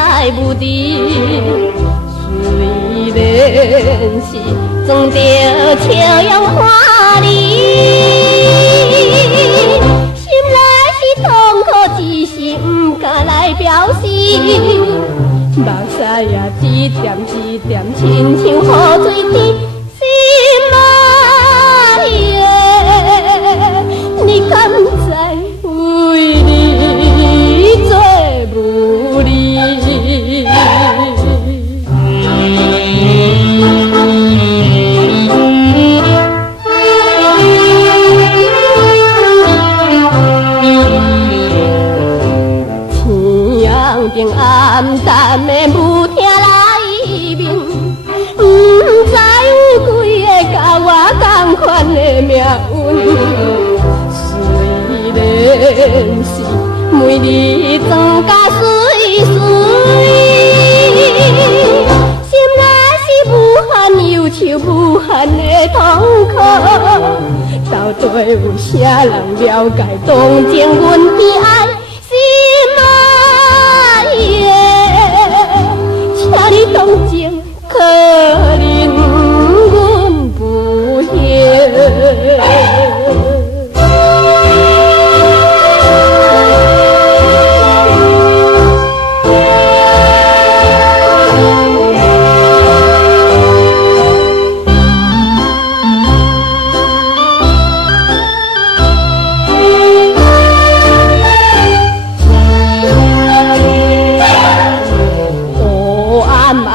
在无敌。虽然是装着笑容看你，心内是痛苦，只是不敢来表示。目屎也一点一点亲像雨水滴，心啊耶，你敢知为你做无力？天暗淡的舞厅内面，不知有几个甲我同款的命运。虽然是每日装甲水水，心内是无限忧愁、无限的痛苦。到底有啥人了解同情阮的爱？请你同情，可怜阮不晓。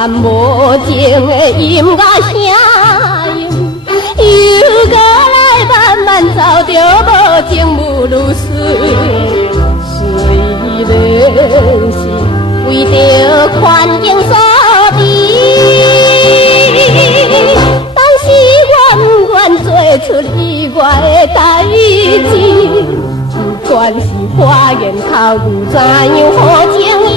无情的音乐声音，又搁来慢慢走着无情无路水。虽然是为着环境所逼，但是我不愿做出意外的代志。不管是花言巧语怎样好情意。